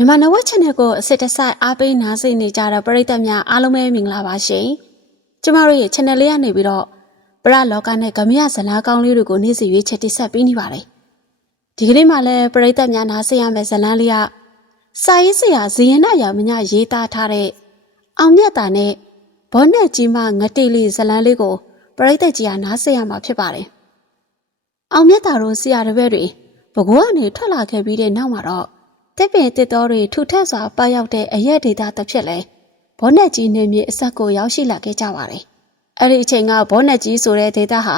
မြန်မာနဝက် channel ကိုအစစ်တစိုက်အားပေးနားဆင်နေကြတဲ့ပရိသတ်များအားလုံးပဲမင်္ဂလာပါရှင်။ကျမတို့ရဲ့ channel လေးကနေပြီးတော့ပရလောကနဲ့ဂမရဇလားကောင်းလေးတွေကိုနေ့စဉ်ရွေးချက်တိဆက်ပေးနေပါတယ်။ဒီကနေ့မှလည်းပရိသတ်များနားဆင်ရမယ့်ဇလန်းလေးကစာရေးဆရာဇီရင်နာရောင်မညရေးသားထားတဲ့အောင်မြတ်တာနဲ့ဘောနဲ့ကြီးမငတိလေးဇလန်းလေးကိုပရိသတ်ကြီးကနားဆင်ရမှာဖြစ်ပါတယ်။အောင်မြတ်တာတို့ဆရာတပည့်တွေဘကိုးကနေထွက်လာခဲ့ပြီးတဲ့နောက်မှာတော့ တက်ပင်တစ်တော်တွေထူထပ်စွာပါရောက်တဲ့အရက်ဒေတာတစ်ဖြစ်လဲဘောနက်ကြီးနေမြေအဆက်ကိုရောက်ရှိလာခဲ့ကြပါတယ်။အဲ့ဒီအချိန်ကဘောနက်ကြီးဆိုတဲ့ဒေတာဟာ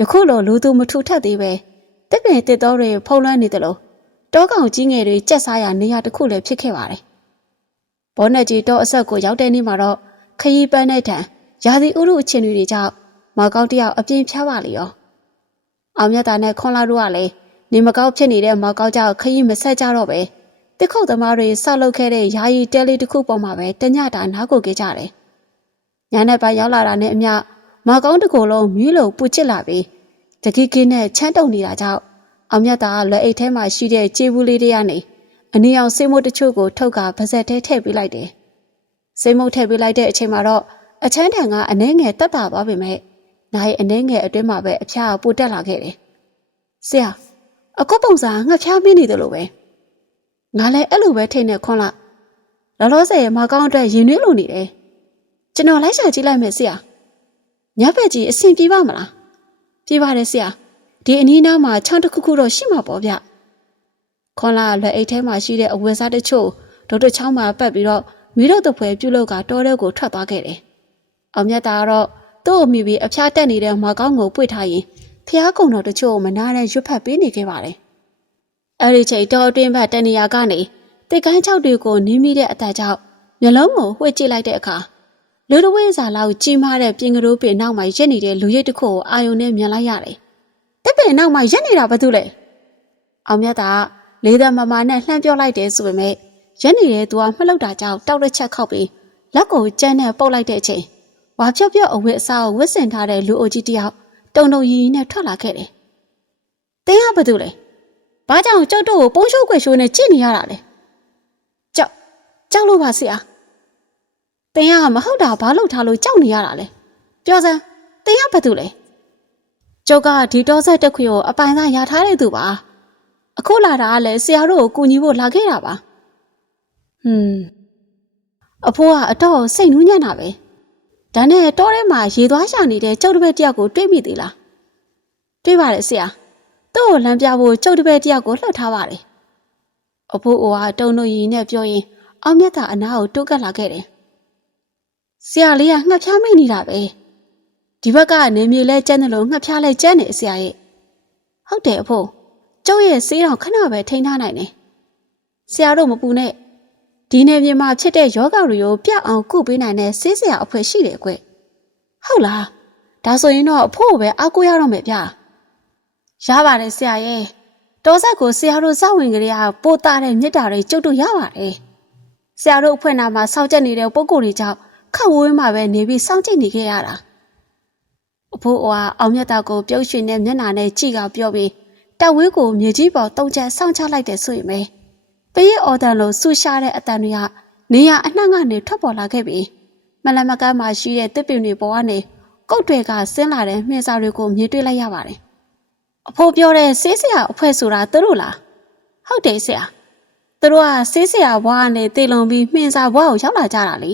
ယခုလိုလူသူမထူထပ်သေးပဲတက်ပင်တစ်တော်တွေဖုံးလွှမ်းနေတယ်လို့တောကောင်ကြီးငယ်တွေကြက်စားရနေရတစ်ခုလည်းဖြစ်ခဲ့ပါတယ်။ဘောနက်ကြီးတော့အဆက်ကိုရောက်တဲ့နေ့မှာတော့ခရီးပန်းတဲ့တံရာသီဥတုအခြေအနေတွေကြောင့်မကောက်တယောက်အပြင်းဖြားပါလေရော။အောင်မြတ်တာနဲ့ခွန်လာတို့ကလည်းနေမကောက်ဖြစ်နေတဲ့မကောက်ကြောက်ခရီးမဆက်ကြတော့ပဲ။ တစ်ခုတ်သမားတွေဆောက်လုပ်ခဲ့တဲ့ယာယီတဲလေးတစ်ခုပေါ်မှာပဲတညတာနားကိုခဲ့ကြတယ်။ညနေပိုင်းရောက်လာတာနဲ့အမျှမကောင်းတစ်ကိုယ်လုံးမြည်လို့ပူချစ်လာပြီးတကိကိနဲ့ချမ်းတုံနေတာကြောင့်အောင်မြတ်သားလက်အိတ်ထဲမှာရှိတဲ့ကြေးဘူးလေးတွေကနေအနီအောင်စိတ်မုတ်တချို့ကိုထုတ်ကပါဇက်ထဲထည့်ပေးလိုက်တယ်။စိတ်မုတ်ထည့်ပေးလိုက်တဲ့အချိန်မှာတော့အချမ်းတန်ကအနှဲငယ်တက်တာသွားပေမဲ့နိုင်အနှဲငယ်အတွင်းမှာပဲအဖျားပူတက်လာခဲ့တယ်။ဆရာအခုပုံစံငှက်ဖျားမင်းနေတယ်လို့ပဲ။ ငါလည်းအဲ့လိုပဲထိတ်နေခွန်းလာလောလောဆယ်မကောင်းအတွက်ရင်နှွေးလို့နေတယ်ကျွန်တော်လိုက်ရှာကြည့်လိုက်မယ်ဆရာညဘက်ကြီးအဆင်ပြေပါမလားပြေပါတယ်ဆရာဒီအနီးနားမှာချောင်းတစ်ခုခုတော့ရှိမှာပေါ့ဗျခွန်လာလက်အိတ်ထဲမှာရှိတဲ့အဝယ်စားတချို့ဒေါက်တာချောင်းမှာပတ်ပြီးတော့မိတော့တပွဲပြုတ်လို့ကတောထဲကိုထွက်သွားခဲ့တယ်အောင်မြတ်တာကတော့သူ့ကိုမိပြီးအဖျားတက်နေတဲ့မကောင်းကိုပွေ့ထားရင်ဖျားကုံတော်တချို့ကိုမနာနဲ့ရွတ်ဖတ်ပေးနေခဲ့ပါတယ် အဲ့ဒီချိန်တော်အတွင်းဘက်တနေရာကနေတစ်ကိုင်းချောက်တွေကိုနင်းမိတဲ့အတကြောင့်မျက်လုံးကိုဝှက်ကြည့်လိုက်တဲ့အခါလူတစ်ဝင်းစာလောက်ကြီးမားတဲ့ပြင်ကလေးပင်နောက်မှာရက်နေတဲ့လူရိတ်တစ်ခုကိုအာယုံနဲ့မြင်လိုက်ရတယ်။တစ်ပင်နောက်မှာရက်နေတာဘာလို့လဲ။အောင်မြတ်ကလေးသက်မမာနဲ့လှမ်းပြောလိုက်တယ်ဆိုပေမဲ့ရက်နေတဲ့သူကမှတ်လောက်တာကြောင့်တောက်တစ်ချက်ခောက်ပြီးလက်ကိုကြမ်းနဲ့ပုတ်လိုက်တဲ့အချိန်ဝါဖြော့ဖြော့အဝတ်အစားကိုဝတ်ဆင်ထားတဲ့လူအိုကြီးတစ်ယောက်တုံတုံရီရီနဲ့ထွက်လာခဲ့တယ်။တင်းကဘာလို့လဲ။ ဘာကြောင့်ကြောက်တော့ကိုပုံရှိုးခွေရှိုးနဲ့ကြည့်နေရတာလဲကြောက်ကြောက်လို့ပါဆရာတင်ရကမဟုတ်တာဘာလို့ထားလို့ကြောက်နေရတာလဲပြောစမ်းတင်ရဘာတူလဲကျုပ်ကဒီတောဆက်တစ်ခွေကိုအပိုင်သားရထားတဲ့သူပါအခုလာတာကလည်းဆရာတို့ကိုကူညီဖို့လာခဲ့တာပါဟွန်းအဖိုးကအတော့စိတ်နူးညံ့တာပဲဒါနဲ့တောထဲမှာရေသွားရှာနေတဲ့ကျုပ်တစ်ပည့်တယောက်ကိုတွေ့မိသေးလားတွေ့ပါတယ်ဆရာ သူ့ကိုလမ်းပြဖို့ကျုပ်တစ်ပည့်တယောက်ကိုလှုပ်ထားပါတယ်။အဖိုးအိုကတုံတုံရီနဲ့ပြောရင်အောင်မြတ်တာအနားကိုတိုးကပ်လာခဲ့တယ်။ဆရာလေးကငှက်ဖျားမိနေတာပဲ။ဒီဘက်ကနေမြေလဲကျန်းတယ်လို့ငှက်ဖျားလဲကျန်းနေဆရာရဲ့။ဟုတ်တယ်အဖိုးကျုပ်ရဲ့ဆေးတော်ခဏပဲထိန်းထားနိုင်တယ်။ဆရာတို့မပူနဲ့ဒီနေမြေမှာဖြစ်တဲ့ယောဂတွေကိုပြအောင်ကုပေးနိုင်တဲ့ဆေးဆရာအဖွဲ့ရှိတယ်ကွ။ဟုတ်လား။ဒါဆိုရင်တော့အဖိုးကိုပဲအားကိုးရတော့မယ်ဗျာ။ ရပါတယ်ဆရာရဲ့တောဆက်ကိုဆရာတို့စောင့်ဝင်ကလေးကပိုးသားတဲ့မြစ်တာတွေကျုပ်တို့ရပါတယ်ဆရာတို့အဖွဲ့နာမှာစောင့်ကြက်နေတဲ့ပုံကိုယ်တွေကြောင့်ခက်ဝဝင်းမှာပဲနေပြီးစောင့်ကြည့်နေခဲ့ရတာအဖိုးအိုကအောင်မြတ်တာကိုပြုတ်ရွှင်တဲ့မျက်နှာနဲ့ကြည့်ကပြောပြီးတက်ဝေးကိုမြေကြီးပေါ်တုံချက်စောင့်ချလိုက်တယ်ဆိုရင်ပဲပရိအော်တန်လိုဆူရှားတဲ့အတန်တွေကနေရအနှံ့ကနေထွက်ပေါ်လာခဲ့ပြီးမလမကမ်းမှာရှိတဲ့တစ်ပင်တွေပေါ်ကနေကုတ်တွေကဆင်းလာတဲ့မြင်းစာတွေကိုမြင်တွေ့လိုက်ရပါတယ် အဖိုးပြောတဲ့ဆေးဆရာအဖွဲ့ဆိုတာသူတို့လားဟုတ်တယ်ဆရာသူတို့ကဆေးဆရာဘွားနဲ့တေလုံပြီးမှင်စာဘွားကိုရောက်လာကြတာလေ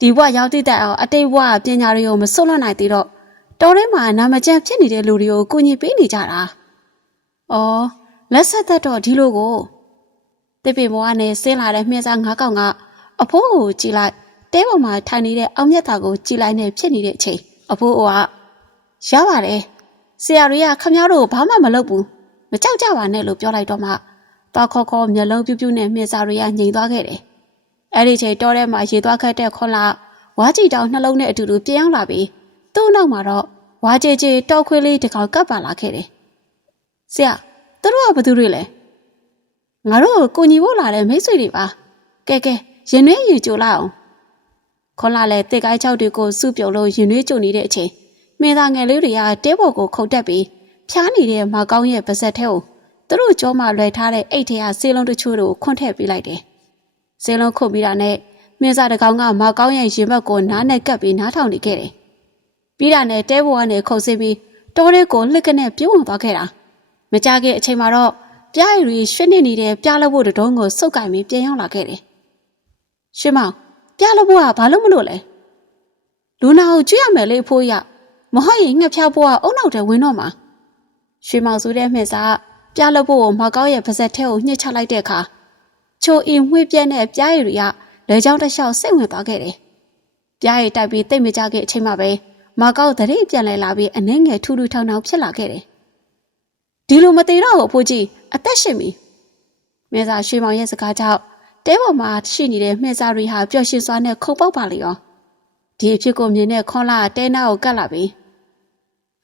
ဒီဘွားရောက်တည်တဲ့အောင်အတိတ်ဘွားပညာတွေကိုမစွန့်လွတ်နိုင်သေးတော့တော်ထဲမှာနာမကျန်းဖြစ်နေတဲ့လူတွေကိုကူညီပေးနေကြတာအော်လက်ဆက်သက်တော့ဒီလိုကိုတေပင်ဘွားနဲ့ဆင်းလာတဲ့မှင်စာငါးကောင်ကအဖိုးကိုကြည့်လိုက်တဲပေါ်မှာထိုင်နေတဲ့အောင်မြတ်တာကိုကြည့်လိုက်နေဖြစ်နေတဲ့အချိန်အဖိုးကရပါတယ် ဆရာတွေကခမ ्या တို့ကိုဘာမှမလုပ်ဘူးမကြောက်ကြပါနဲ့လို့ပြောလိုက်တော့မှတောက်ခေါခေါမျက်လုံးပြူးပြူးနဲ့မြင်စာတွေကငြိမ်သွားခဲ့တယ်အဲ့ဒီချိန်တောထဲမှာရေသွားခတ်တဲ့ခွန်လာဝါကြည့်တောင်နှလုံးနဲ့အတူတူပြန်ရောက်လာပြီးသူ့နောက်မှာတော့ဝါကြည်ကြည်တောက်ခွေးလေးတစ်ကောင်ကပ်ပါလာခဲ့တယ်ဆရာသူတို့ကဘသူတွေလဲငါတို့ကိုညီဖို့လာတဲ့မိတ်ဆွေတွေပါကဲကဲရင်နှွေးယူကြိုလိုက်အောင်ခွန်လာလည်းတစ်ကိုင်းချောက်တွေကိုစုပြုံလို့ရင်နှွေးကြုံနေတဲ့အချိန် မင်းသားငယ်လေးတွေကတဲဘော်ကိုခုတ်တက်ပြီးဖျားနေတဲ့မကောင်းရဲ့ပါဇက်ထဲကိုသူတို့ကြောမှလွယ်ထားတဲ့အိတ်ထဲကဆေးလုံးတချို့တို့ခွန့်ထည့်ပေးလိုက်တယ်စင်းလုံးခုတ်ပြီးတာနဲ့မြင်းစားတစ်ကောင်ကမောက်ကောင်းရဲ့ရင်ဘတ်ကိုနားနဲ့ကပ်ပြီးနားထောင်နေခဲ့တယ်။ပြီးတာနဲ့တဲဘွားနဲ့ခုတ်ဆင်းပြီးတောထဲကိုလှစ်ကနေပြုံးဝင်သွားခဲ့တာ။မကြခင်အချိန်မှာတော့ပြားရီရွှေနေနေတဲ့ပြားလဘို့တုံးကိုစုပ်ကင်ပြီးပြန်ရောက်လာခဲ့တယ်။ရှင်မောင်ပြားလဘို့ကဘာလို့မလို့လဲ။လူနာကိုကြွရမယ်လေအဖိုးရ မဟုတ်ရင်ငှက်ဖျားဘိုးကအုံနောက်ထဲဝင်တော့မှာ။ရွှေမောင်ဆိုတဲ့မှင်စားပြားလဘို့ကိုမောက်ကောင်းရဲ့ပါဇက်ထဲကိုညှစ်ချလိုက်တဲ့အခါချိုအင်ဝှေ့ပြက်တဲ့ပြားရီတွေကလေကြောင်းတစ်လျှောက်စိတ်ဝင်သွားခဲ့တယ်။ပြားရီတိုက်ပြီးတိတ်မကြခဲ့အချိန်မှပဲမောက်ကောက်တရေပြန်လဲလာပြီးအနှဲငယ်ထူးထူးထောင်ထောင်ဖြစ်လာခဲ့တယ်။ဒီလိုမသေးတော့ဘူးအဖိုးကြီးအသက်ရှင်ပြီ။မဲစာရွှေမောင်ရဲ့စကားကြောင့်တဲပေါ်မှာရှိနေတဲ့မှဲစာရီဟာပျော်ရွှင်စွာနဲ့ခုန်ပေါက်ပါလေရော။ ဒီအဖြစ်ကိုမြင်တဲ့ခွန်လာတဲနာကိုကတ်လာပြီး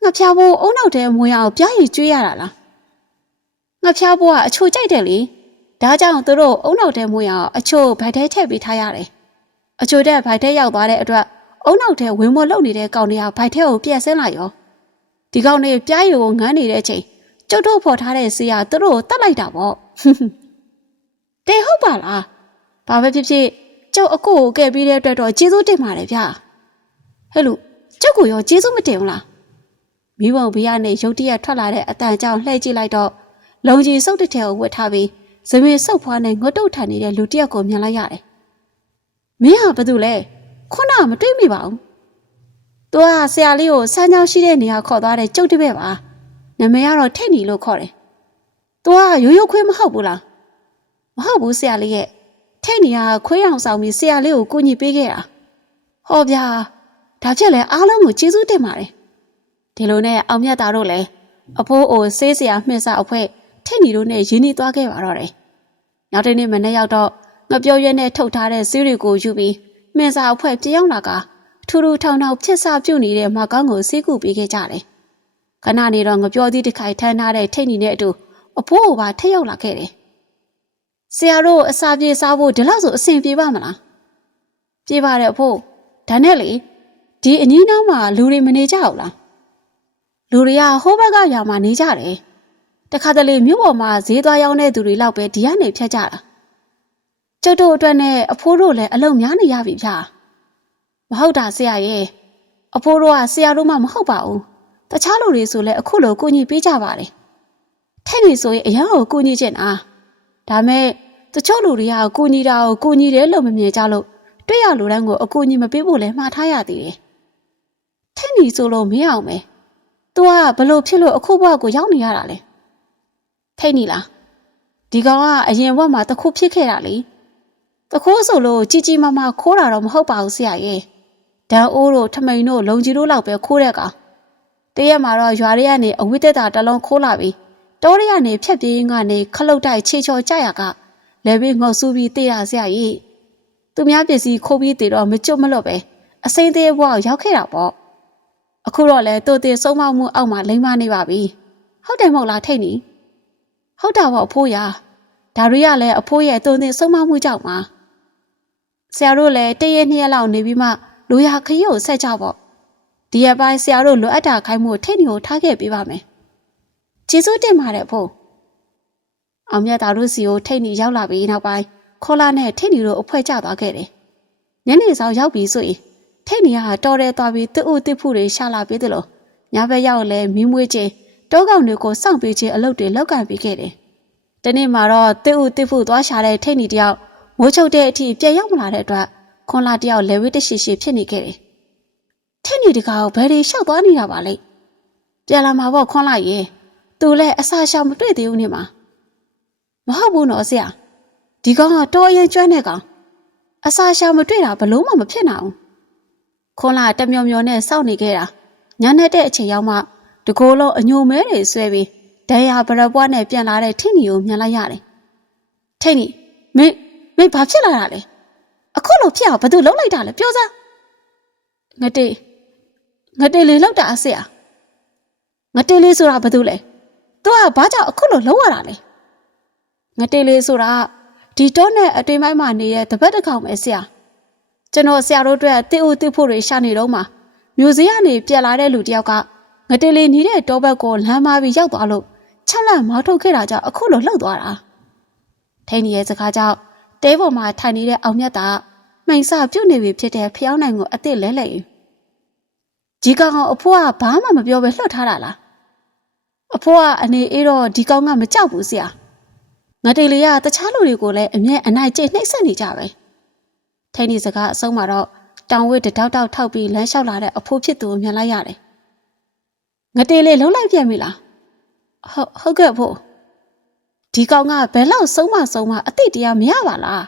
ငါဖျားဖို့အုံနောက်ထဲမွေးအောင်ပြားရီကျွေးရတာလား။ငါဖျားဖို့ကအချိုကြိုက်တယ်လေ။ဒါကြောင့်သူတို့အုံနောက်ထဲမွေးအောင်အချိုဗိုက်ထဲထည့်ပေးထားရတယ်။အချိုတဲ့ဗိုက်ထဲရောက်သွားတဲ့အတွက်အုံနောက်ထဲဝင်းမလုံနေတဲ့ကောင်တွေကဗိုက်ထဲကိုပြက်ဆင်းလာရောဒီကောင်တွေပြားရီကိုငန်းနေတဲ့အချိန်ကျုပ်တို့ဖော်ထားတဲ့စီကသူတို့ကိုတတ်လိုက်တာပေါ့တဲဟုတ်ပါလားဘာပဲဖြစ်ဖြစ်ကျုပ်အကိုကိုကဲပြီးတဲ့အတွက်တော့ကျေးဇူးတင်ပါတယ်ဗျာ ဟဲ့လူကျုပ်ကိုရောကျေးဇူးမတင်ဘူးလားမိဘဘေးကနေရုတ်တရက်ထွက်လာတဲ့အတန်ကြောင့်လှည့်ကြည့်လိုက်တော့လုံကြီးစုပ်တစ်ထည်ကိုဝတ်ထားပြီးဇမင်စုပ်ဖွားနဲ့ငွတ်တုတ်ထန်နေတဲ့လူတစ်ယောက်ကိုမြင်လိုက်ရတယ်မင်းဟာဘာတူလဲခုနကမတွေ့မိပါဘူး။သူကဆရာလေးကိုစမ်းချောင်းရှိတဲ့နေရာခေါ်သွားတဲ့ကျုပ်တပည့်ပါ။နာမည်ကတော့ထိတ်နီလို့ခေါ်တယ်။ तू ကရိုးရိုးခွေးမဟုတ်ဘူးလား။မဟုတ်ဘူးဆရာလေးရဲ့ထိတ်နီကခွေးအောင်ဆောင်ပြီးဆရာလေးကိုကူညီပေးခဲ့တာ။ဟောဗျာ ဒါဖြစ်လဲအားလုံးကိုကျေးဇူးတင်ပါတယ်။ဒီလိုနဲ့အောင်မြတ်တာတို့လည်းအဖိုးအိုဆေးဆရာမှင့်စအဖွဲထိတ်နီတို့နဲ့ရင်းနှီးသွားခဲ့ပါတော့တယ်။နောက်တစ်နေ့မနေ့ရောက်တော့ငပြောရွက်နဲ့ထုတ်ထားတဲ့ဆေးတွေကိုယူပြီးမင်းစာအဖွဲ့ပြောင်းလာကထူထူထောင်ထောင်ဖြစ်စာပြုတ်နေတဲ့မကောင်းကိုစေးကူပေးခဲ့ကြတယ်။ခဏနေတော့ငပြောသည့်တစ်ခိုင်ထမ်းထားတဲ့ထိတ်နီနဲ့အတူအဖိုးကိုပါထက်ရောက်လာခဲ့တယ်။ဆရာတို့အစာပြေစားဖို့ဒီလောက်ဆိုအဆင်ပြေပါမလား။ပြေပါတယ်အဖိုး။ဒါနဲ့လေ ဒီအနီးနားမှာလူတွေမနေကြဘူးလား။လူတွေကဟိုးဘက်ကရွာမှာနေကြတယ်။တခါတလေမြို့ပေါ်မှာဈေးသွားရောက်တဲ့သူတွေလောက်ပဲဒီကနေဖြတ်ကြတာ။ကျုပ်တို့အတွက်နဲ့အဖိုးတို့လည်းအလုံများနေရပြီဗျာမဟုတ်တာဆရာရဲ့အဖိုးတို့ကဆရာတို့မှမဟုတ်ပါဘူးတခြားလူတွေဆိုလည်းအခုလိုကိုကြီးပေးကြပါတယ်ထဲ့နေဆိုရင်အရာကိုကိုကြီးချင်တာဒါမဲ့တချို့လူတွေကကိုကြီးတာကိုကိုကြီးတယ်လို့မမြင်ကြလို့တွေ့ရလူတိုင်းကိုအကိုကြီးမပေးဖို့လည်းမှားထားရသေးတယ် ထဲ့နေဆိုလို့မရအောင်ပဲ။ तू ကဘလို့ဖြစ်လို့အခုဘဝကိုရောက်နေရတာလဲ။ထိတ်နေလား။ဒီကောင်ကအရင်ဘဝမှာတခုဖြစ်ခဲ့တာလေ။တခိုးဆိုလို့ကြီးကြီးမားမားခိုးတာတော့မဟုတ်ပါဘူးဆရာရဲ့ဒန်အိုးတို့ထမိန်တို့လုံကြီးတို့လောက်ပဲခိုးတဲ့ကောင်တရက်မှာတော့ရွာတွေကနေအဝိသက်တာတလုံးခိုးလာပြီးတောတွေကနေဖြက်ပြေးကနေခလုတ်တိုက်ချေချော်ကြရကလဲပြီးငေါ့ဆူပြီးတေးတာဆရာကြီးသူများပစ္စည်းခိုးပြီးတေတော့မကျွတ်မလွတ်ပဲအစိမ့်သေးဘွားရောက်ခဲ့တာပေါ့ အခုတော့လဲတိုးတေဆုံးမမှုအောက်မှာလိမ့်မနေပါပြီဟုတ်တယ်မဟုတ်လားထိတ်နီဟုတ်တာပေါ့အဖိုးရဒါတွေကလည်းအဖိုးရဲ့တုံတင်ဆုံးမမှုကြောင့်ပါဆရာတို့လည်းတရက်နှစ်ရက်လောက်နေပြီးမှလူရခရီးကိုဆက်ကြပေါ့ဒီရက်ပိုင်းဆရာတို့လိုအပ်တာခိုင်းမှုထိတ်နေကိုထားခဲ့ပေးပါမယ်ကျေးဇူးတင်ပါတယ်ဖို့အောင်မြတ်သားတို့စီကိုထိတ်နေရောက်လာပြီးနောက်ပိုင်းခေါလာနဲ့ထိတ်နေတို့အဖွဲကျသွားခဲ့တယ်ညနေဆောင်ရောက်ပြီးဆိုရင် ထိတ်နေကတော်ရဲသွားပြီးတူတူဖူတွေရှာလာပြီးတယ်လို့ညဘက်ရောက်လဲမီးမွေးခြင်းတောကောင်တွေကိုစောင့်ပေးခြင်းအလုပ်တွေလောက်ကန်ပေးခဲ့တယ်တနေ့မှာတော့တူတူဖူသွားရှာတဲ့ထိတ်နေတယောက်မိုးချုပ်တဲ့အထိပြန်ရောက်မလာတဲ့အတွက်ခွန်လာတယောက်လဲဝေးတရှိရှိဖြစ်နေခဲ့တယ်။ထင်းနေတကားကိုဘယ်တွေလျှောက်သွားနေတာပါလဲ။ပြန်လာမှာပေါ့ခွန်လာရေ။သူလည်းအစာရှောင်မတွေ့သေးဘူးနေမှာ။မဟုတ်ဘူးနော်ဆရာ။ဒီကောင်ကတော်ရင်ကျွမ်းတဲ့ကောင်။အစာရှောင်မတွေ့တာဘလို့မှမဖြစ်နိုင်ဘူး။ ခွန်လာတမျောမျောနဲ့စောင့်နေခဲ့တာ။ညနေတဲ့အချိန်ရောက်မှတကိုယ်လုံးအညိုမဲတွေဆွဲပြီးဒဲယာဗရပွားနဲ့ပြန်လာတဲ့ထင်းနီကိုမြင်လိုက်ရတယ်။ထင်းနီမင်းမင်းဘာဖြစ်လာတာလဲအခုလိုဖြစ်အောင်ဘာလို့လှုပ်လိုက်တာလဲပြောစမ်းငတေးငတေးလေးလောက်တာအဆရာငတေးလေးဆိုတာဘာလို့လဲသူကဘာကြောင့်အခုလိုလှုပ်ရတာလဲငတေးလေးဆိုတာဒီတော့နဲ့အတိမ်ပိုင်းမှာနေတဲ့တပတ်တစ်ခေါက်ပဲဆရာ ကျွန်တော်ဆရာတို့အတွက်တိဥတိဖို့တွေရှာနေတော့မှမျိုးစေ့ကနေပြက်လာတဲ့လူတယောက်ကငတေးလေးနေတဲ့တောဘက်ကိုလမ်းမပြီးရောက်သွားလို့ချက်လက်မောက်ထုတ်ခဲ့တာကြောင့်အခုလိုလှုပ်သွားတာထိန်ကြီးရဲ့စကားကြောင့်တဲပေါ်မှာထိုင်နေတဲ့အောင်မြတ်တာမိန်စပြုတ်နေပြီဖြစ်တဲ့ဖျောင်းနိုင်ကိုအစ်စ်လဲလဲဒီကောင်ကအဖိုးကဘာမှမပြောဘဲလှုပ်ထားတာလားအဖိုးကအနေအေးတော့ဒီကောင်ကမကြောက်ဘူးဆရာငတေလေးကတခြားလူတွေကိုလည်းအမြဲအနိုင်ကျိတ်နှိပ်စက်နေကြပဲ ထိန်ဒီစကားအဆုံးမှာတော့တောင်ဝစ်တတောက်တောက်ထောက်ပြီးလမ်းလျှောက်လာတဲ့အဖိုးဖြစ်သူကိုမြင်လိုက်ရတယ်ငတေလေးလုံးလိုက်ပြန်ပြီလားဟုတ်ဟုတ်ကဲ့ဖို့ဒီကောင်ကဘယ်လောက်ဆုံးမဆုံးမအတိတ်တရားမရပါလား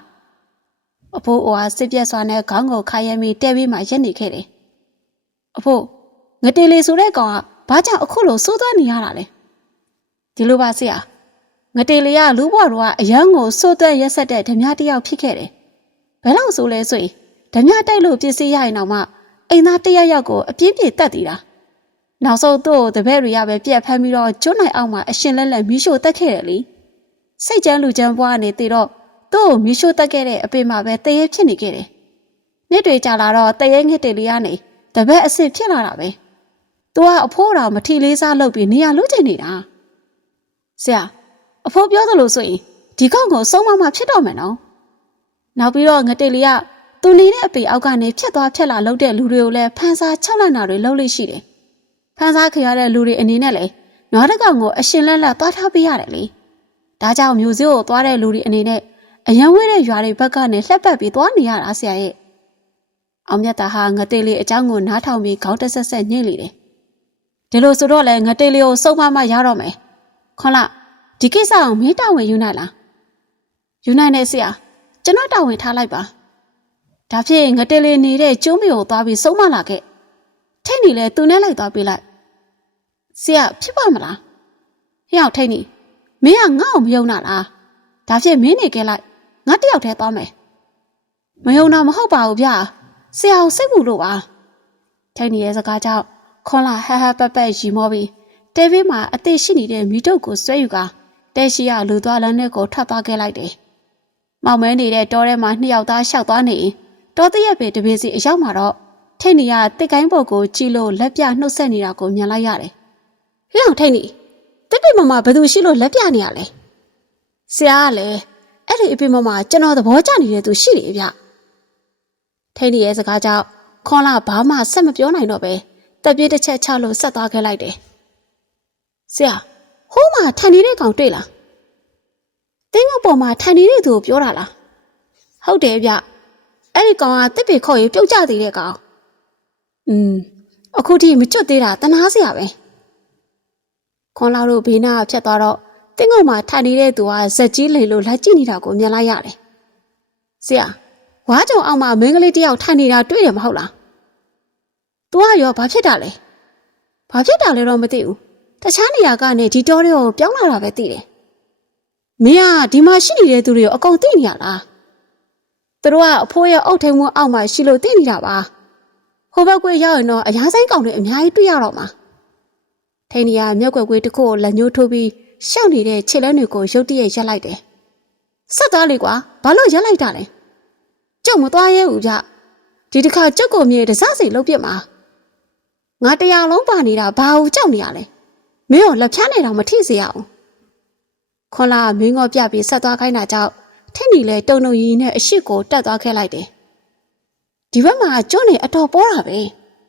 အဖိုးအိုဟာစစ်ပြက်စွာနဲ့ခေါင်းကိုခါရဲမိတဲပြီးမှရက်နေခဲ့တယ်အဖိုးငတေလေးဆိုတဲ့ကောင်ကဘာကြောင့်အခုလိုစိုးသွမ်းနေရတာလဲဒီလိုပါဆရာငတေလေးကလူဘွားတော်ကအရန်ကိုစိုးသွမ်းရက်ဆက်တဲ့ဓမြတစ်ယောက်ဖြစ်ခဲ့တယ် ဘယ်လောက်ဆိုလဲဆိုရင်ဓမြတိုက်လို့ပြစ်စီရရင်တော့မှအိမ်သားတစ်ယောက်ယောက်ကိုအပြင်းပြေတက်တည်တာနောက်ဆုံးသူ့ကိုတပည့်တွေကပဲပြက်ဖမ်းပြီးတော့ကျွန်းနိုင်အောင်မှာအရှင်လက်လက်မီးရှို့တက်ခဲ့တယ်လေစိတ်ကြမ်းလူကြမ်းပွားနေသေးတော့သူ့ကိုမီးရှို့တက်ခဲ့တဲ့အပေမှာပဲတရေဖြစ်နေခဲ့တယ်နှစ်တွေကြာလာတော့တရေငှက်တွေလေးကနေတပည့်အစ်စ်ဖြစ်လာတာပဲသူကအဖိုးတော်မထီလေးစားလုပ်ပြီးနေရာလွတ်ချင်နေတာဆရာအဖိုးပြောသလိုဆိုရင်ဒီကောင်ကိုစုံမမဖြစ်တော့မယ်နော် နောက်ပြီးတော့ငတိလေးကသူနေတဲ့အပေအောက်ကနေဖြတ်သွားဖြတ်လာလုပ်တဲ့လူတွေကိုလည်းဖန်စာ၆လနာတွေလှုပ်လိရှိတယ်။ဖန်စာခရရတဲ့လူတွေအနေနဲ့လည်းနွားတကောင်ကိုအရှင်လက်လက်သွားထားပေးရတယ်လေ။ဒါကြောင့်မျိုးစိုးကိုသွားတဲ့လူတွေအနေနဲ့အရန်ဝဲတဲ့ရွာတွေဘက်ကနေလှက်ပတ်ပြီးသွားနေရတာဆရာရဲ့။အောင်မြတ်တာဟာငတိလေးအကြောင်းကိုနားထောင်ပြီးခေါင်းတဆက်ဆက်ညှိလိတယ်။ဒီလိုဆိုတော့လေငတိလေးကိုစုပ်မမရတော့မယ်။ခွန်လားဒီကိစ္စကိုမင်းတာဝန်ယူနိုင်လား။ယူနိုင်တယ်ဆရာ။ ကျွန်တော်တာဝန်ထားလိုက်ပါဒါဖြင့်ငတိလေးနေတဲ့ကျုံးမီကိုသွားပြီးစုံမလာခဲ့ထိတ်နေလဲသူနဲ့လိုက်သွားပေးလိုက်ဆရာဖြစ်ပါမလားဟဲ့အောင်ထိတ်နေမင်းကငါ့ကိုမယုံတာလားဒါဖြင့်မင်းနေခဲ့လိုက်ငါတယောက်တည်းသွားမယ်မယုံတာမဟုတ်ပါဘူးဗျာဆရာကိုစိတ်ပူလို့ပါထိတ်နေရဲ့စကားကြောင့်ခွန်လာဟဟပပရီမောပြီးတဲဘေးမှာအသက်ရှိနေတဲ့မိတုတ်ကိုဆွဲယူကတဲရှိရလူသွားလမ်းနဲ့ကိုထွက်သွားခဲ့လိုက်တယ်။ မောင်မဲနေတဲ့တောထဲမှာနှစ်ယောက်သားရှောက်သွားနေတောတရက်ပဲတပေစီအရောက်မှာတော့ထိတ်နေရတစ်ကိုင်းပုတ်ကိုကြည့်လို့လက်ပြနှုတ်ဆက်နေတာကိုမြင်လိုက်ရတယ်။ဟေ့အောင်ထိတ်နေတစ်ပိမမဘယ်သူရှိလို့လက်ပြနေရလဲ။ဆရာကလည်းအဲ့ဒီအပိမမကျွန်တော်သဘောကျနေတဲ့သူရှိတယ်ဗျ။ထိတ်နေရဲ့စကားကြောင့်ခွန်လာဘာမှဆက်မပြောနိုင်တော့ပဲတက်ပြေးတစ်ချက်ချလို့ဆက်သွားခဲ့လိုက်တယ်။ဆရာဟိုးမှာထိုင်နေတဲ့ကောင်တွေ့လား။ တင်းငုတ်ပေါ်မှာထိုင်နေတဲ့သူကိုပြောတာလား။ဟုတ်တယ်ဗျ။အဲ့ဒီကောင်ကတစ်ပေခေါ်ရေးပြုတ်ကျသေးတဲ့ကောင်။อืมအခုထိမကျွတ်သေးတာတနာစရာပဲ။ခွန်လာတို့ဘေးနားဖြတ်သွားတော့တင်းငုတ်မှာထိုင်နေတဲ့သူကဇက်ကြီးလိန်လို့လိုက်ကြည့်နေတာကိုမြင်လိုက်ရတယ်။ဆရာဝါကြုံအောင်မှာမင်းကလေးတယောက်ထိုင်နေတာတွေ့တယ်မဟုတ်လား။ तू ကရောဘာဖြစ်တာလဲ။ဘာဖြစ်တာလဲတော့မသိဘူး။တခြားနေရာကနေဒီတောတွေကိုပြောင်းလာတာပဲသိတယ်။ မင်းကဒီမှာရှိနေတဲ့သူတွေကိုအကုန်သိနေရလား။သူတို့ကအဖိုးရဲ့အုတ်ထိန်မွန်းအောက်မှာရှိလို့သိနေတာပါ။ဟိုဘက်ကွေးရောက်ရင်တော့အရားဆိုင်ကောင်တွေအများကြီးတွေ့ရတော့မှာ။ထိန်နီကမြက်ွက်ကွေးတစ်ခုကိုလက်ညှိုးထိုးပြီးရှောက်နေတဲ့ခြေလမ်းတွေကိုရုတ်တရက်ရက်လိုက်တယ်။ဆက်သွားလေကွာ။ဘာလို့ရက်လိုက်တာလဲ။ကျုပ်မသွားရဲဘူးဗျ။ဒီတစ်ခါကျုပ်ကိုမြေတစားစီလုတ်ပြစ်မှာ။ငါတရားလုံးပါနေတာဘာလို့ကြောက်နေရလဲ။မင်းတို့လက်ဖြားနေတာမထိစေရအောင်။ ခွန်လာမင်းငေါပြပြီးဆက်သွားခိုင်းတာကြောင့်ထိတ်နီလဲတုံတုံရီနဲ့အရှိကိုတက်သွားခဲ့လိုက်တယ်။ဒီဘက်မှာကျွန်းနေအတော်ပေါ်တာပဲ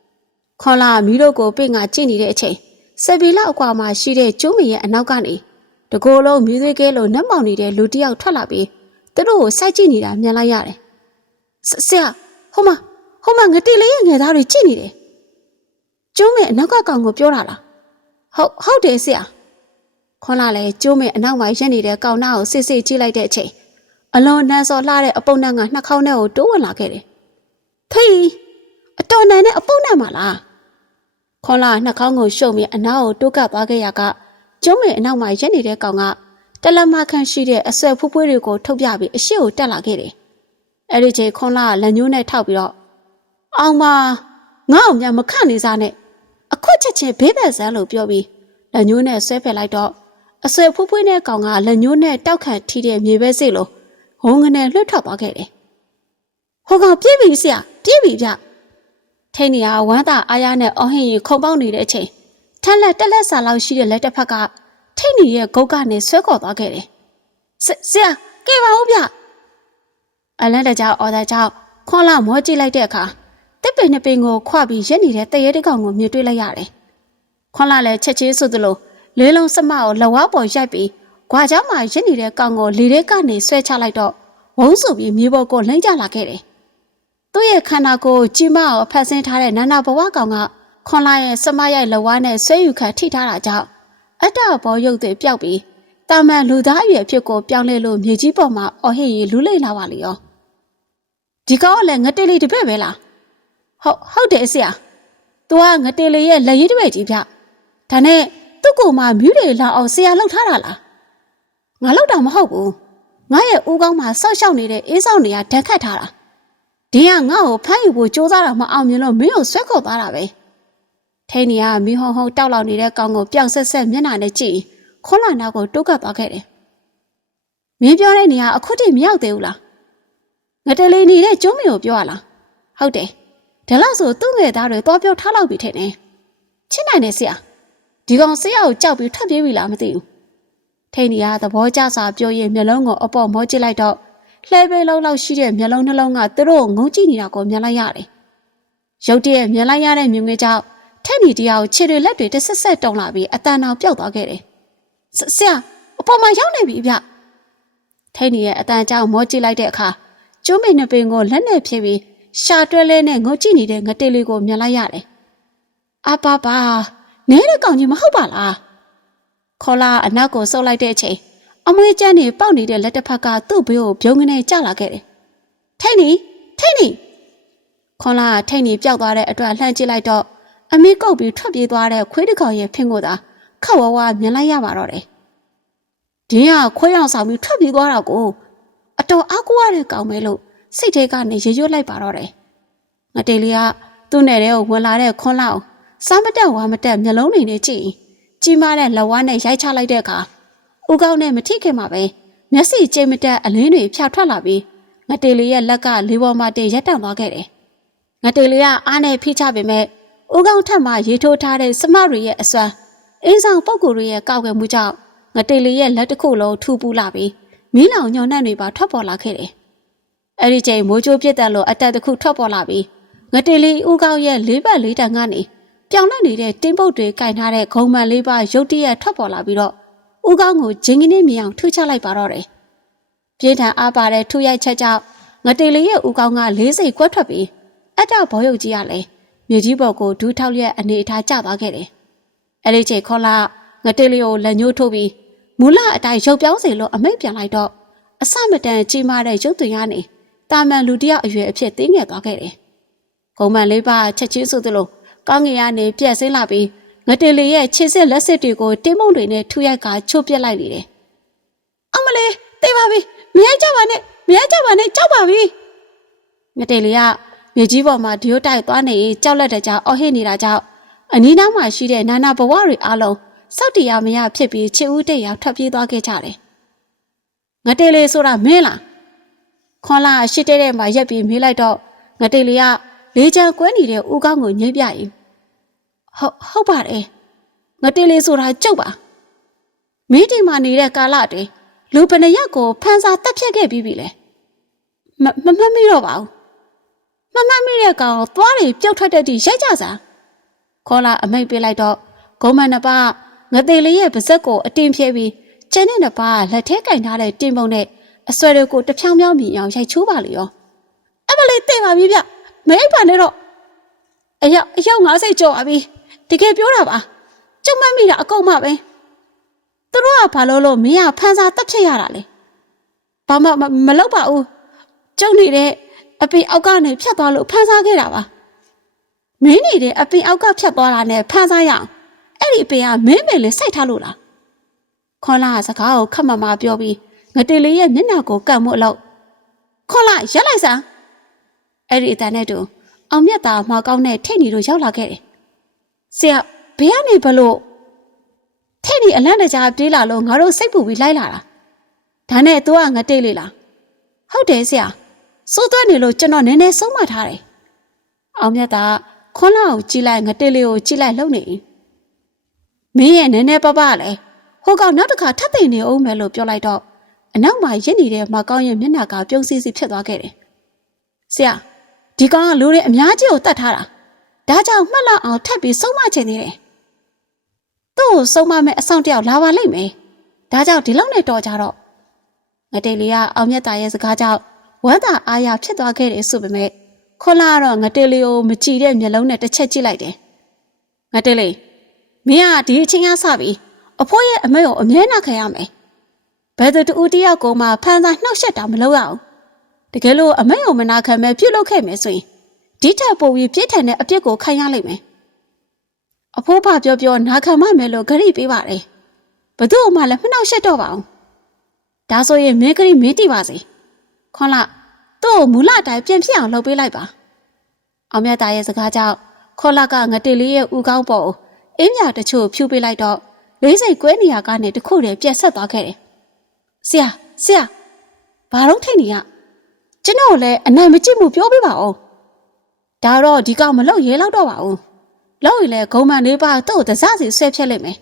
။ခွန်လာမီးတို့ကိုပင့်ငါကြည့်နေတဲ့အချိန်စပီလောက်အကွာမှာရှိတဲ့ကျိုးမရဲ့အနောက်ကနေတကိုယ်လုံးမြွေးသွေးကဲလို့နှက်မောင်နေတဲ့လူတစ်ယောက်ထွက်လာပြီးသူတို့ကိုစိုက်ကြည့်နေတာမြင်လိုက်ရတယ်။ဆရာဟိုမှာဟိုမှာငတိလေးရဲ့ငယ်သားတွေကြည့်နေတယ်။ကျိုးမရဲ့အနောက်ကကောင်ကိုပြောတာလား။ဟုတ်ဟုတ်တယ်ဆရာ။ ခွန်လာလဲကျိုးမရဲ့အနောက်မှာရက်နေတဲ့ကောင်နာကိုစစ်စစ်ကြည့်လိုက်တဲ့အချိန်အလွန်နှမ်းစော်လှတဲ့အပုပ်နှံကနှာခေါင်းထဲကိုတိုးဝင်လာခဲ့တယ်။ထိအတော်နန်တဲ့အပုပ်နှံပါလား။ခွန်လာနှာခေါင်းကိုရှုံပြီးအနားကိုတိုးကပ်သွားခဲ့ရကကျုံးမေအနောက်မှာရက်နေတဲ့ကောင်ကတလက်မခန့်ရှိတဲ့အဆွဲဖူးဖွေးတွေကိုထုတ်ပြပြီးအရှိကိုတက်လာခဲ့တယ်။အဲ့ဒီချိန်ခွန်လာလက်ညှိုးနဲ့ထောက်ပြီးတော့အောင်မငါ့အောင်များမခန့်နေစားနဲ့အခွတ်ချက်ချင်းဘေးဘက်ဆန်းလို့ပြောပြီးလက်ညှိုးနဲ့ဆွဲဖယ်လိုက်တော့ အဆွဲဖူးဖွေးနဲ့ကောင်ကလက်ညှိုးနဲ့တောက်ခန့်ထီးတဲ့မြေပဲစိလို့ဟုံငနဲ့လွှတ်ထွက်သွားခဲ့တယ်။ဟိုကောင်ပြေးပြီဆရာပြေးပြီဗျ။ထိန်နေရဝမ်းသာအားရနဲ့အော်ဟင်ရီခုံပေါက်နေတဲ့အချိန်ထက်လက်တက်လက်စာလောက်ရှိတဲ့လက်တစ်ဖက်ကထိတ်နေရဲ့ဂုတ်ကနေဆွဲခေါ်သွားခဲ့တယ်။ဆဆရာကဲပါဦးဗျအလန့်တကြောင်အော်တဲ့ကြောင့်ခွန်လာမောကြည့်လိုက်တဲ့အခါတစ်ပင်နှစ်ပင်ကိုခွပြီးရက်နေတဲ့တရေတကောင်ကိုမြင်တွေ့လိုက်ရတယ်။ခွန်လာလည်းချက်ချင်းဆိုသလို လေးလုံးစမကိုလဝါပေါ်ရိုက်ပြီးဂွာကြောင်မှာရစ်နေတဲ့ကောင်ကိုလေထဲကနေဆွဲချလိုက်တော့ဝုန်းဆိုပြီးမြေပေါ်ကိုလှိမ့်ကျလာခဲ့တယ်။သူ့ရဲ့ခန္ဓာကိုယ်ကျိမအောင်ဖက်ဆင်းထားတဲ့နန္ဒဘဝကောင်ကခွန်လာရဲ့စမရိုက်လဝါနဲ့ဆွဲယူခံထိထားတာကြောင့်အတ္တဘောရုပ်တွေပျောက်ပြီးတာမန်လူသားအရွယ်ဖြစ်ကိုပြောင်းလဲလို့မြေကြီးပေါ်မှာအော်ဟစ်ရေးလူးလိမ့်လာပါလေရော။ဒီကောင်ကလည်းငတိလေးတစ်ပည့်ပဲလား။ဟုတ်ဟုတ်တယ်ဆရာ။သူကငတိလေးရဲ့လက်ရည်တစ်ပည့်ကြီးဗျ။ဒါနဲ့ သူ့ကိုယ်မှာမြူးတွေလောက်အောင်ဆရာလောက်ထားတာလား။ငါလောက်တာမဟုတ်ဘူး။ငါရဲ့ဦးကောင်းမှာဆောက်ရှောက်နေတဲ့အေးဆောင်တွေကဓာတ်ခတ်ထားတာ။ဒီကငါ့ကိုဖမ်းယူဖို့ကြိုးစားတာမအောင်မြင်လို့မင်းကိုဆွဲခေါ်သွားတာပဲ။ထိန်နီကမီဟုံဟုံတောက်လောက်နေတဲ့ကောင်ကိုပြောင်ဆက်ဆက်မျက်နှာနဲ့ကြည့်ခွန်လာနာကိုတိုးကပ်သွားခဲ့တယ်။မင်းပြောတဲ့နေရာအခုထိမရောက်သေးဘူးလား။ငတလေးနေတဲ့ကျုံးမင်းကိုပြောရလား။ဟုတ်တယ်။ဒါလို့ဆိုသူ့ငယ်သားတွေတော့ပြောထားလောက်ပြီထင်တယ်။ချစ်နိုင်တယ်ဆရာ။ ဒီကောင်ဆရာကိုကြောက်ပြီးထွက်ပြေးပြီလားမသိဘူး။ထိန်နီကသဘောကျစွာပြောရင်မျက်လုံးကိုအပေါ်မောကြည့်လိုက်တော့လှဲပေးလုံးလောက်ရှိတဲ့မျက်လုံးနှလုံးကသူတို့ကိုငုံကြည့်နေတာကိုမြင်လိုက်ရတယ်။ရုတ်တရက်မြင်လိုက်ရတဲ့မြင်ကွင်းကြောင့်ထက်နီတရားကိုခြေတွေလက်တွေတစ်ဆက်ဆက်တုံလာပြီးအတန်အောင်ပျောက်သွားခဲ့တယ်။ဆဆရာအပေါ်မှာရောက်နေပြီဗျ။ထိန်နီရဲ့အတန်ကြောင့်မောကြည့်လိုက်တဲ့အခါကျုံးမိန်နှစ်ပင်ကိုလက်နဲ့ဖြည့်ပြီးရှာတွဲလဲနဲ့ငုံကြည့်နေတဲ့ငတေးလေးကိုမြင်လိုက်ရတယ်။အပါပါ နဲတဲ့ကောင်ကြီးမဟုတ်ပါလား။ခေါ်လာအနောက်ကိုဆုပ်လိုက်တဲ့အချိန်အမွေးကျန်းနေပေါက်နေတဲ့လက်တစ်ဖက်ကသူ့ဘေးကိုပြုံးကနေကျလာခဲ့တယ်။ထိန်နီထိန်နီခေါ်လာထိန်နီပျောက်သွားတဲ့အတွက်လှမ်းကြည့်လိုက်တော့အမေကုတ်ပြီးထွက်ပြေးသွားတဲ့ခွေးတစ်ကောင်ရဲ့ဖင်ကိုသာခက်ဝဝမြင်လိုက်ရပါတော့တယ်။ဒီကခွေးအောင်ဆောင်ပြီးထွက်ပြေးသွားတာကိုအတော်အားကိုးရတဲ့ကောင်ပဲလို့စိတ်ထဲကနေရရွတ်လိုက်ပါတော့တယ်။ငတေးလေးကသူ့နယ်ထဲကိုဝင်လာတဲ့ခွန်းလောက် စားမတက်ဝါမတက်မျက်လုံးတွေနဲ့ကြည့်ရင်ကြီးမားတဲ့လက်ဝါးနဲ့ရိုက်ချလိုက်တဲ့အခါဦးကောင်းနဲ့မထိခင်မှာပဲမျက်စိကျိတ်မတက်အလင်းတွေဖြာထွက်လာပြီးငတေးလေးရဲ့လက်ကလေးပေါ်မှာတင်ရက်တန့်သွားခဲ့တယ်။ငတေးလေးကအားနဲ့ဖိချပေမဲ့ဦးကောင်းထက်မှရေထိုးထားတဲ့စမတွေရဲ့အစွမ်းအင်းဆောင်ပုပ်ကိုတွေရဲ့ကောက်ွယ်မှုကြောင့်ငတေးလေးရဲ့လက်တစ်ခုလုံးထူပူလာပြီးမီးလောင်ညောင်နှံ့တွေပါထွက်ပေါ်လာခဲ့တယ်။အဲ့ဒီချိန်မိုးကြိုးပြစ်တက်လို့အတက်တစ်ခုထွက်ပေါ်လာပြီးငတေးလေးဦးကောင်းရဲ့လေးပတ်လေးတန်ကနေ ပြောင်းလဲနေတဲ့တင်းပုတ်တွေကင်ထားတဲ့ဂုံမှန်လေးပါရုတ်တရက်ထွက်ပေါ်လာပြီးတော့ဦးကောင်းကိုဂျင်းကင်းမြင်အောင်ထုချလိုက်ပါတော့တယ်။ပြေးထန်အားပါတဲ့ထုရိုက်ချက်ကြောင့်ငတေးလေးရဲ့ဦးကောင်းကလေးစိတ်ကွက်ထွက်ပြီးအတ္တဘောရုပ်ကြီးကလည်းမြေကြီးပေါ်ကိုဒူးထောက်ရက်အနေအထားကျသွားခဲ့တယ်။အဲ့ဒီချိန်ခေါ်လာငတေးလေးကိုလက်ညှိုးထိုးပြီးမူလအတိုင်းရုပ်ပြောင်းစေလို့အမိတ်ပြန်လိုက်တော့အစမတန်ကြီးမားတဲ့ရုပ်သွင်းရနေတာမန်လူတယောက်အရွယ်အဖြစ်တင်းငယ်သွားခဲ့တယ်။ဂုံမန်လေးပါချက်ချင်းဆိုသလို ကောင်းငင်ကနေပြက်ဆင်းလာပြီးငတေလီရဲ့ခြေစစ်လက်စစ်တွေကိုတင်းမုံတွေနဲ့ထူရိုက်ကချိုးပြက်လိုက်နေတယ်။အမလေးတေးပါပြီမရိုက်ကြပါနဲ့မရိုက်ကြပါနဲ့ကြောက်ပါပြီ။ငတေလီကမြေကြီးပေါ်မှာဒီယိုတိုက်သွားနေကြောက်လက်တဲ့ကြောင့်အော်ဟစ်နေတာကြောင့်အနီးနားမှာရှိတဲ့နာနာဘဝတွေအားလုံးစောက်တရားမရဖြစ်ပြီးချစ်ဦးတဲ့ရောက်ထွက်ပြေးသွားခဲ့ကြတယ်။ငတေလီဆိုတာမင်းလားခွန်လာရှစ်တဲ့တဲ့မှာရက်ပြီးမေးလိုက်တော့ငတေလီကလေးချံကွဲနေတဲ့ဦးကောင်းကိုညှိပြရင် ဟုတ်ဟုတ်ပါတယ်ငတေးလေးဆိုတာကြုတ်ပါမင်းဒီမှာနေတဲ့ကာလတည်းလူဘယ်နှယောက်ကိုဖန်စာတက်ဖြတ်ခဲ့ပြီးပြီလေမမမှတ်မိတော့ပါဘူးမမှတ်မိတဲ့ကောင်သွားတွေပြုတ်ထွက်တဲ့တီရိုက်ကြစားခေါ်လာအမိတ်ပေးလိုက်တော့ဂုံမန်နှစ်ပါးငသေးလေးရဲ့ပါဇက်ကိုအတင်းဖြဲပြီးကျန်တဲ့နှစ်ပါးလက်ထဲကင်ထားတဲ့တင်ပုံနဲ့အဆွဲတွေကိုတဖြောင်းဖြောင်းမြင်အောင်ရိုက်ချိုးပါလေရောအဲ့မလေးတဲ့ပါပြီဗျမအိပ်ပါနဲ့တော့အယောက်အယောက်90ကျော်ပါပြီ တကယ်ပြောတာပါကျုံမမိတာအကုန်မှပဲသူတို့ကဘာလို့လို့မင်းကဖန်စာတက်ဖြစ်ရတာလဲဘာမှမလုပ်ပါဘူးကျုံနေတဲ့အပင်အောက်ကနေဖြတ်သွားလို့ဖန်စားခဲ့တာပါမင်းနေတဲ့အပင်အောက်ကဖြတ်သွားတာနဲ့ဖန်စားရအောင်အဲ့ဒီအပင်ကမင်းမယ်လေစိုက်ထားလို့လားခေါ်လာစကားကိုခက်မမပြောပြီးငတေလေးရဲ့မျက်နှာကိုကတ်မှုအလို့ခေါ်လာရက်လိုက်စမ်းအဲ့ဒီအတန်နဲ့တူအောင်မြတ်သားမောက်ကောင်းနဲ့ထိတ်နေတို့ရောက်လာခဲ့တယ် ဆရာဘယ်ကနေဘလို့ထိတ်နေအလန့်တကြားပြေးလာလို့ငါတို့စိတ်ပူပြီးလိုက်လာတာဒါနဲ့ तू ကငတိတ်လေလားဟုတ်တယ်ဆရာစိုးသွဲနေလို့ကျွန်တော်နည်းနည်းဆုံးမထားတယ်အောင်မြတ်သားခွန်းလာကိုကြည့်လိုက်ငတိတ်လေးကိုကြည့်လိုက်လုံနေမင်းရဲ့နည်းနည်းပပလည်းဟိုကောင်နောက်တစ်ခါထပ်သိနေအောင်မယ်လို့ပြောလိုက်တော့အနောက်မှာရစ်နေတဲ့မကောင်းရဲ့မျက်နှာကပြုံးစီစီဖြစ်သွားခဲ့တယ်။ဆရာဒီကောင်ကလူတွေအများကြီးကိုတတ်ထားတာ။ ဒါကြောင့်မှတ်လောက်အောင်ထပ်ပြီးဆုံးမချင်နေတယ်။သူ့ကိုဆုံးမမဲ့အဆောင်တယောက်လာပါလိမ့်မယ်။ဒါကြောင့်ဒီလောက်နဲ့တော်ကြတော့ငတိတ်လေးကအောင်မြတ်သားရဲ့စကားကြောင့်ဝမ်းသာအားရဖြစ်သွားခဲ့တယ်ဆိုပေမဲ့ခွန်လာကတော့ငတိတ်လေးကိုမကြည့်တဲ့မျက်လုံးနဲ့တစ်ချက်ကြည့်လိုက်တယ်။ငတိတ်လေးမင်းကဒီအချင်းကစပြီးအဖိုးရဲ့အမေကိုအမြဲနာခံရမယ်။ဘယ်သူတူတယောက်ကိုမှဖန်သားနှောက်ရှက်တာမလုပ်ရအောင်။တကယ်လို့အမေကိုမနာခံမဲ့ပြုတ်လုခဲ့မယ်ဆိုရင် ဒီထက်ပိုပြီးပြစ်ထန်တဲ့အပြစ်ကိုခံရလိမ့်မယ်။အဖိုးဖပြောပြောနာခံမမယ်လို့ဂရိပေးပါတယ်။ဘသူ့မှလည်းမနှောက်ရှက်တော့ပါဘူး။ဒါဆိုရင်မင်းကလေးမင်းတိပါစေ။ခွန်လာသူ့ကိုမူလတိုင်းပြန်ဖြစ်အောင်လုပ်ပေးလိုက်ပါ။အောင်မြတ်သားရဲ့စကားကြောင့်ခေါ်လာကငတိလေးရဲ့ဥကောင်းပေါ်ကိုအင်းမြတချို့ဖြူပေးလိုက်တော့လေးစိတ်ကွဲနေရကနေတခုတည်းပြက်ဆက်သွားခဲ့တယ်။ဆရာဆရာဘာလို့ထိတ်နေရကျွန်တော်လည်းအနိုင်မကြည့်မှုပြောပြပါဦး။ ဒါတော့ဒီကောင်မလောက်ရဲလောက်တော့ပါဘူး။လောက်ရင်လည်းဂုံမန်လေးပါတော့တစစီဆွဲဖြက်လိုက်မယ်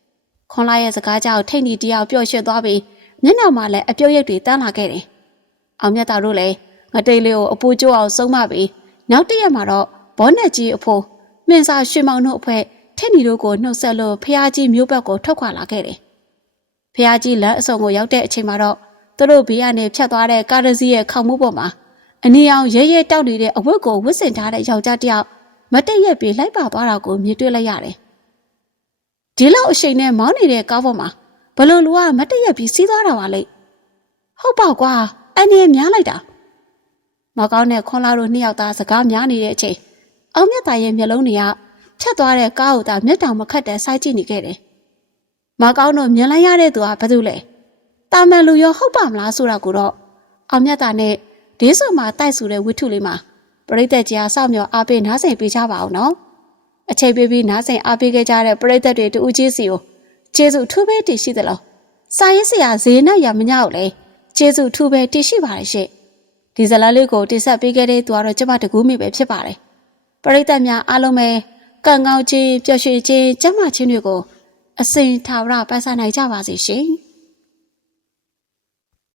။ခွန်လာရဲ့စကားကြောင့်ထိတ်နေတယောက်ပျော့ရွှက်သွားပြီးမျက်နှာမှာလည်းအပြုတ်ရိပ်တွေတန်းလာခဲ့တယ်။အောင်မြတ်တာတို့လည်းငတိတ်လေးကိုအပူကျိုးအောင်ဆုံးမပြီးနောက်တစ်ရက်မှာတော့ဘောနက်ကြီးအဖိုးမင်းစားရွှေမောင်တို့အဖွဲ့ထက်နီတို့ကိုနှုတ်ဆက်လို့ဖះကြီးမျိုးဘက်ကိုထုတ်ခွာလာခဲ့တယ်။ဖះကြီးလက်အစုံကိုရောက်တဲ့အချိန်မှာတော့သူတို့ဘေးကနေဖြတ်သွားတဲ့ကားတစ်စီးရဲ့ခေါင်းမှုပေါ်မှာ အနီအောင်ရဲရဲတောက်နေတဲ့အဝတ်ကိုဝတ်ဆင်ထားတဲ့ယောက်ျားတစ်ယောက်မတိတ်ရက်ပြီးလိုက်ပါသွားတာကိုမြင်တွေ့လိုက်ရတယ်။ဒီလောက်အချိန်နဲ့မောင်းနေတဲ့ကားပေါ်မှာဘလို့လူကမတိတ်ရက်ပြီးစီးသွားတာပါလေ။ဟုတ်ပါကွာအနေများလိုက်တာ။မကောင်းတဲ့ခွန်လာတို့နှစ်ယောက်သားစကားများနေတဲ့အချိန်အောင်မြတ်သားရဲ့မျက်လုံးတွေကဖြတ်သွားတဲ့ကားကိုသာမျက်တောင်မခတ်တဲ့စိုက်ကြည့်နေခဲ့တယ်။မကောင်းတော့မြင်လိုက်ရတဲ့သူကဘာလို့လဲ။တာမန်လူရောဟုတ်ပါမလားဆိုတာကိုတော့အောင်မြတ်သားနဲ့ ဒေးဆိုမှာတိုက်ဆူတဲ့ဝိထုလေးမှာပရိသတ်ကြီးအားစောင့်မျှော်အားပေးနားဆင်ပေးကြပါအောင်နော်။အချိန်ပေးပြီးနားဆင်အားပေးခဲ့ကြတဲ့ပရိသတ်တွေတူဦးချင်းစီကိုကျေးဇူးထူးပဲတည်ရှိသလား။စာရေးဆရာဇေနရမညောက်လေကျေးဇူးထူးပဲတည်ရှိပါရဲ့ရှင့်။ဒီဇလန်လေးကိုတင်ဆက်ပေးခဲ့တဲ့သူကတော့ကျမတကူမိပဲဖြစ်ပါတယ်။ပရိသတ်များအားလုံးပဲကံကောင်းခြင်းပျော်ရွှင်ခြင်းကျမ်းမာခြင်းတွေကိုအစဉ်ထာဝရပတ်စနိုင်ကြပါစေရှင်။